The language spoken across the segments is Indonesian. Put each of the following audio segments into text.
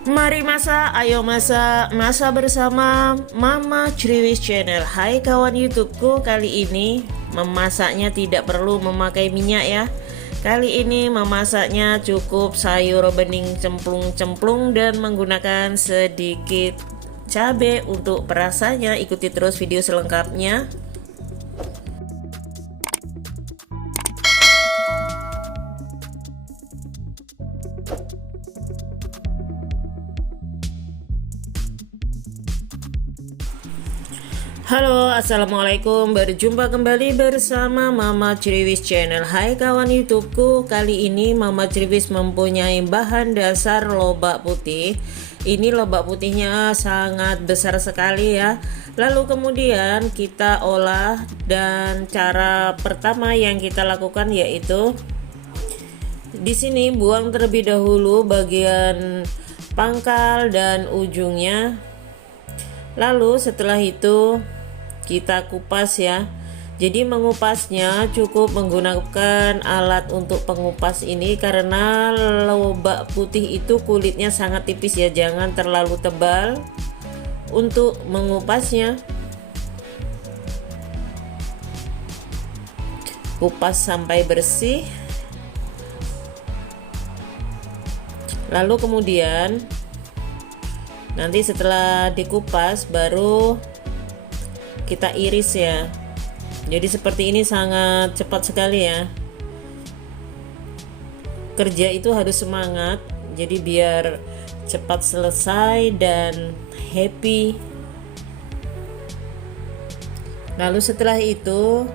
Mari masak, ayo masak, masak bersama Mama Criwis Channel. Hai kawan YouTubeku, kali ini memasaknya tidak perlu memakai minyak ya. Kali ini memasaknya cukup sayur bening cemplung-cemplung dan menggunakan sedikit cabai untuk perasanya. Ikuti terus video selengkapnya. Halo, assalamualaikum. Berjumpa kembali bersama Mama Criwis Channel. Hai kawan YouTubeku, kali ini Mama Criwis mempunyai bahan dasar lobak putih. Ini lobak putihnya sangat besar sekali ya. Lalu kemudian kita olah, dan cara pertama yang kita lakukan yaitu di sini buang terlebih dahulu bagian pangkal dan ujungnya. Lalu setelah itu kita kupas ya. Jadi mengupasnya cukup menggunakan alat untuk pengupas ini karena lobak putih itu kulitnya sangat tipis ya, jangan terlalu tebal untuk mengupasnya. Kupas sampai bersih. Lalu kemudian nanti setelah dikupas baru kita iris ya. Jadi seperti ini sangat cepat sekali ya. Kerja itu harus semangat, jadi biar cepat selesai dan happy. Lalu setelah itu,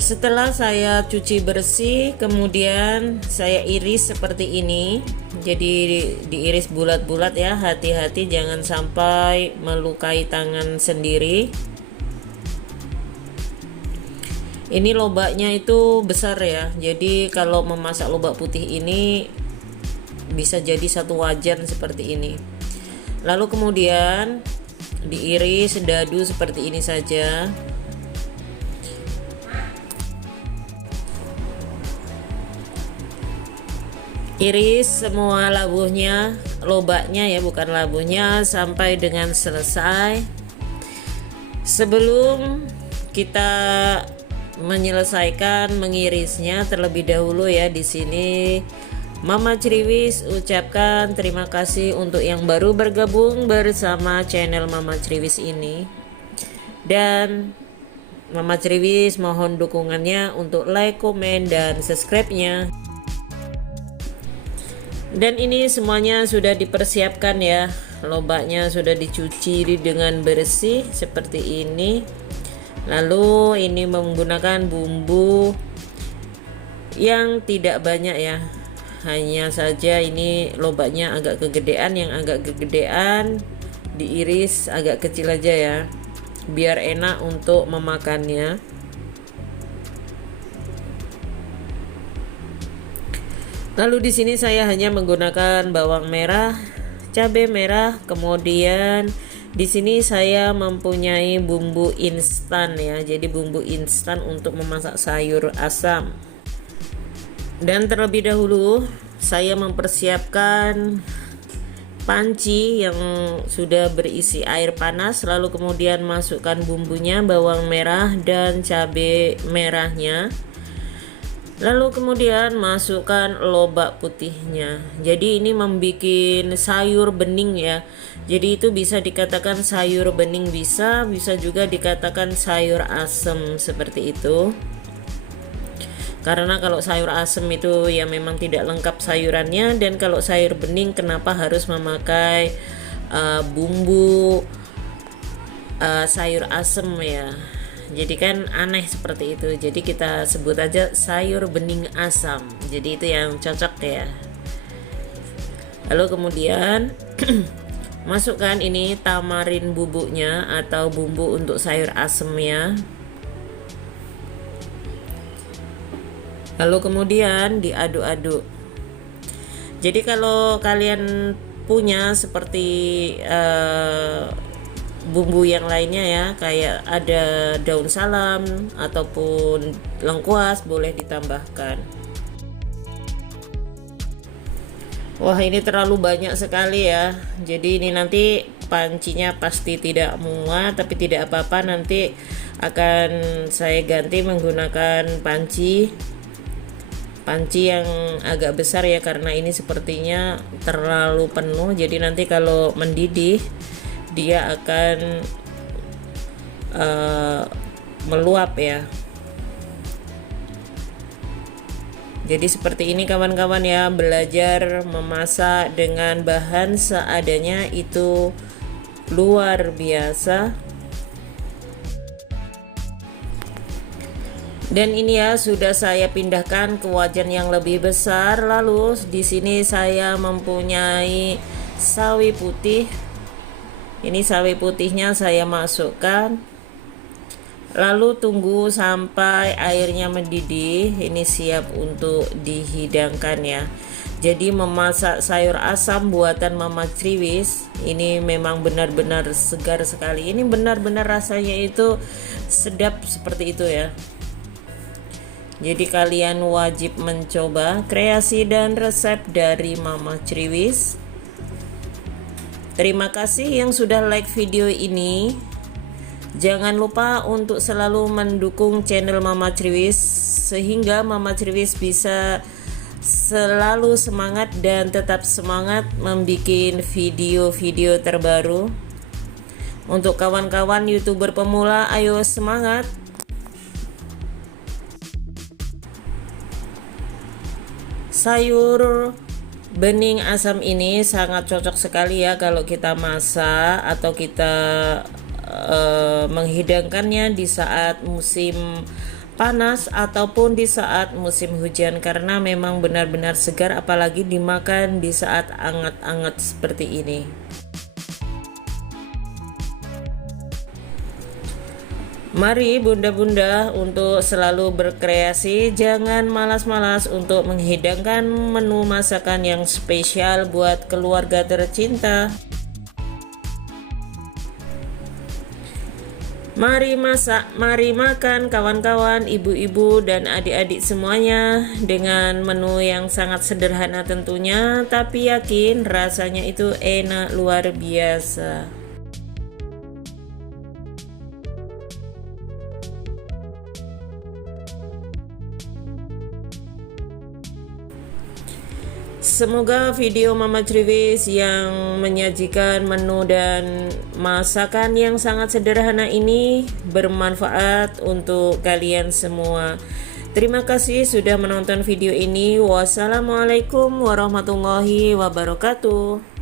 setelah saya cuci bersih, kemudian saya iris seperti ini. Jadi diiris bulat-bulat ya, hati-hati jangan sampai melukai tangan sendiri. Ini lobaknya itu besar ya, jadi kalau memasak lobak putih ini bisa jadi satu wajan seperti ini. Lalu kemudian diiris dadu seperti ini saja. Iris semua labuhnya, lobaknya ya, bukan labuhnya, sampai dengan selesai. Sebelum kita menyelesaikan mengirisnya terlebih dahulu ya, di sini Mama Criwis ucapkan terima kasih untuk yang baru bergabung bersama channel Mama Criwis ini. Dan Mama Criwis mohon dukungannya untuk like, komen, dan subscribe-nya. Dan ini semuanya sudah dipersiapkan ya, lobaknya sudah dicuci dengan bersih seperti ini. Lalu ini menggunakan bumbu yang tidak banyak ya, hanya saja ini lobaknya agak kegedean, yang agak kegedean diiris agak kecil aja ya, biar enak untuk memakannya. Lalu di sini saya hanya menggunakan bawang merah, cabai merah, kemudian di sini saya mempunyai bumbu instan ya. Jadi bumbu instan untuk memasak sayur asam. Dan terlebih dahulu saya mempersiapkan panci yang sudah berisi air panas, lalu kemudian masukkan bumbunya, bawang merah dan cabai merahnya. Lalu kemudian masukkan lobak putihnya. Jadi ini membuat sayur bening ya. Jadi itu bisa dikatakan sayur bening, bisa juga dikatakan sayur asem seperti itu. Karena kalau sayur asem itu ya memang tidak lengkap sayurannya, dan kalau sayur bening kenapa harus memakai bumbu sayur asem ya. Jadi kan aneh seperti itu. Jadi kita sebut aja sayur bening asam. Jadi itu yang cocok ya. Lalu kemudian masukkan ini tamarin bubuknya atau bumbu untuk sayur asemnya. Lalu kemudian diaduk-aduk. Jadi kalau kalian punya seperti bumbu yang lainnya ya, kayak ada daun salam ataupun lengkuas, boleh ditambahkan. Wah, ini terlalu banyak sekali ya. Jadi ini nanti pancinya pasti tidak muat, tapi tidak apa-apa, nanti akan saya ganti menggunakan panci yang agak besar ya, karena ini sepertinya terlalu penuh. Jadi nanti kalau mendidih dia akan meluap ya. Jadi seperti ini kawan-kawan ya, belajar memasak dengan bahan seadanya itu luar biasa. Dan ini ya sudah saya pindahkan ke wajan yang lebih besar. Lalu di sini saya mempunyai sawi putih. Ini sawi putihnya saya masukkan. Lalu tunggu sampai airnya mendidih. Ini siap untuk dihidangkan ya. Jadi memasak sayur asam buatan Mama Criwis ini memang benar-benar segar sekali. Ini benar-benar rasanya itu sedap seperti itu ya. Jadi kalian wajib mencoba kreasi dan resep dari Mama Criwis. Terima kasih yang sudah like video ini. Jangan lupa untuk selalu mendukung channel Mama Criwis sehingga Mama Criwis bisa selalu semangat dan tetap semangat membuat video-video terbaru. Untuk kawan-kawan YouTuber pemula, ayo semangat. Sayur bening asam ini sangat cocok sekali ya kalau kita masak atau kita menghidangkannya di saat musim panas ataupun di saat musim hujan, karena memang benar-benar segar, apalagi dimakan di saat anget-anget seperti ini. Mari bunda-bunda untuk selalu berkreasi, jangan malas-malas untuk menghidangkan menu masakan yang spesial buat keluarga tercinta. Mari masak, mari makan kawan-kawan, ibu-ibu dan adik-adik semuanya, dengan menu yang sangat sederhana tentunya, tapi yakin rasanya itu enak luar biasa. Semoga video Mama Criwis yang menyajikan menu dan masakan yang sangat sederhana ini bermanfaat untuk kalian semua. Terima kasih sudah menonton video ini. Wassalamualaikum warahmatullahi wabarakatuh.